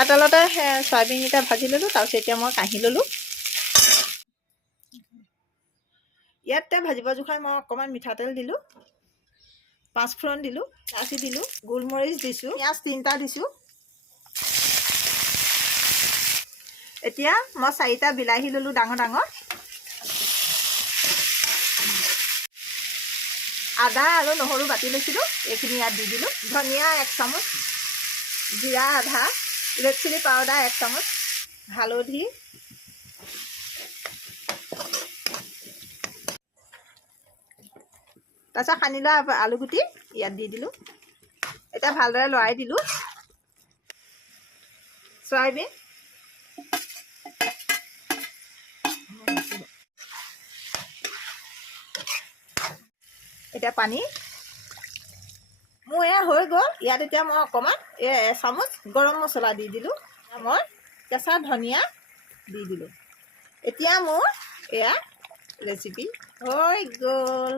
মিঠাতেলতে চয়াবিনকেইটা ভাজি ল'লোঁ। তাৰপিছত এতিয়া মই কাঢ়ি ল'লোঁ। ইয়াতে ভাজিব জোখাই মই অকণমান মিঠাতেল দিলোঁ, 5 ফোৰণ দিলোঁ, ইলাচি দিলোঁ, গোলমৰিচ দিছোঁ, পিঁয়াজ 3টা দিছোঁ। এতিয়া মই 4টা বিলাহী ল'লোঁ ডাঙৰ ডাঙৰ। আদা আৰু নহৰু বাটি লৈছিলোঁ, এইখিনি ইয়াত দি দিলোঁ। ধনিয়া 1 চামুচ, জিৰা আধা, ৰেড চিলি পাউডাৰ 1 চামুচ, হালধি, তাৰপিছত সানি লোৱা আলুগুটি ইয়াত দি দিলোঁ। এতিয়া ভালদৰে লৰাই দিলোঁ। চয়াবিন, এতিয়া পানী। মোৰ এয়া হৈ গ'ল। ইয়াত এতিয়া মই অকণমান 1 চামুচ গৰম মছলা দি দিলোঁ। মই কেঁচা ধনিয়া দি দিলোঁ। এতিয়া মোৰ এয়া ৰেচিপি হৈ গ'ল।